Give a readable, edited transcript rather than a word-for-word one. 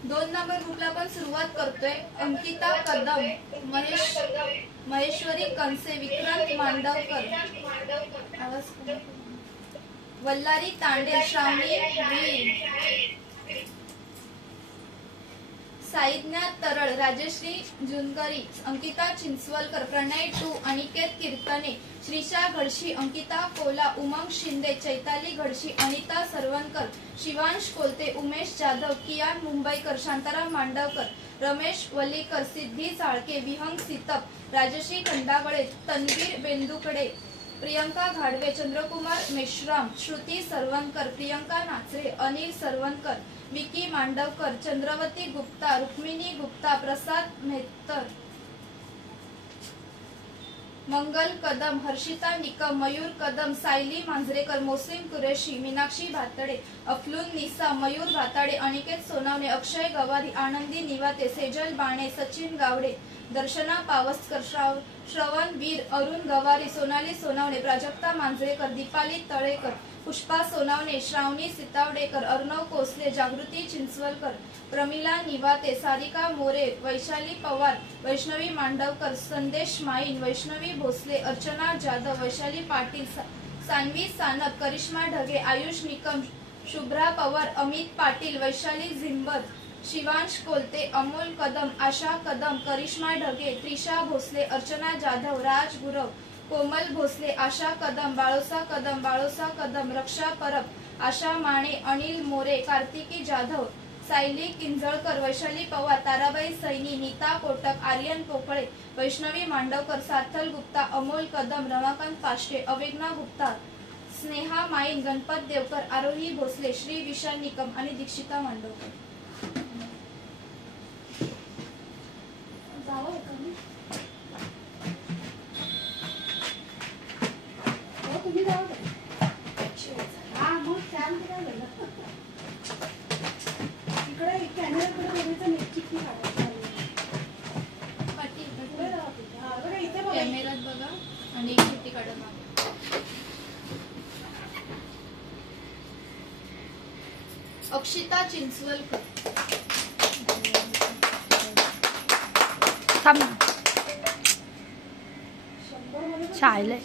2 number ग्रुपला आपण सुरुवात करतोय। अंकिता कदम, महेश्वरी कंसे, विक्रांत मांडवकर, वल्लारी तांडे, श्रावणी वीर, साईज्ञा तरळ, राजश्री जुनकरी, अंकिता चिंचवलकर, प्रणय टू, अनिकेत कीर्तने, श्रीषा घडशी, अंकिता कोला, उमंग शिंदे, चैताली घडशी, अनिता सरवणकर, शिवांश कोलते, उमेश जाधव, कियान मुंबईकर, शांताराम मांडवकर, रमेश वलीकर, सिद्धी चाळके, विहंग सीतप, राजश्री खंडागळे, तन्वीर बेंदुकडे, प्रियंका घाडवे, चंद्रकुमार मेश्राम, श्रुती सरवणकर, प्रियंका नाचरे, अनिल सरवणकर, विकी मांडवकर, चंद्रवती गुप्ता, रुक्मिणी गुप्ता, प्रसाद मेहतर, मंगल कदम, हर्षिता निकम, मयूर कदम, सायली मांजरेकर, मोसिम कुरेशी, मीनाक्षी भातडे, अफलून निसा, मयूर भाताडे, अनिकेत सोनावणे, अक्षय गवारी, आनंदी निवाते, सेजल बाणे, सचिन गावडे, दर्शना पावसकर, श्रवण वीर, अरुण गवारी, सोनाली सोनावणे, प्राजक्ता मांजरेकर, दीपाली तळेकर, पुष्पा सोनावणे, श्रावणी सितावडेकर, अर्णव कोसले, जागृती चिंचवलकर, प्रमिला निवाते, सारिका मोरे, वैशाली पवार, वैष्णवी मांडवकर, संदेश माईन, वैष्णवी भोसले, अर्चना जाधव, वैशाली पाटील, सानवी सानप, करिश्मा ढगे, आयुष निकम, शुभ्रा पवार, अमित पाटील, वैशाली झिंबर, शिवांश कोलते, अमोल कदम, आशा कदम, करिश्मा ढगे, त्रिशा भोसले, अर्चना जाधव, राज गुरव, कोमल भोसले, आशा कदम, बाळोसा कदम, रक्षा परब, आशा माने, अनिल मोरे, कार्तिकी जाधव, सायली किंजळकर, वैशाली पवार, ताराबाई सैनी, नीता कोटक, आर्यन पोकळे, वैष्णवी मांडवकर, सार्थल गुप्ता, अमोल कदम, रमाकांत पाष्टे, अविग्ना गुप्ता, स्नेहा माईन, गणपत देवकर, आरोही भोसले, श्री विशाल निकम आणि दीक्षिता मांडवकर। कॅमेरात बघा आणि एक चिठ्ठी काढा मागे। अक्षिता चिंचवलकर, छायले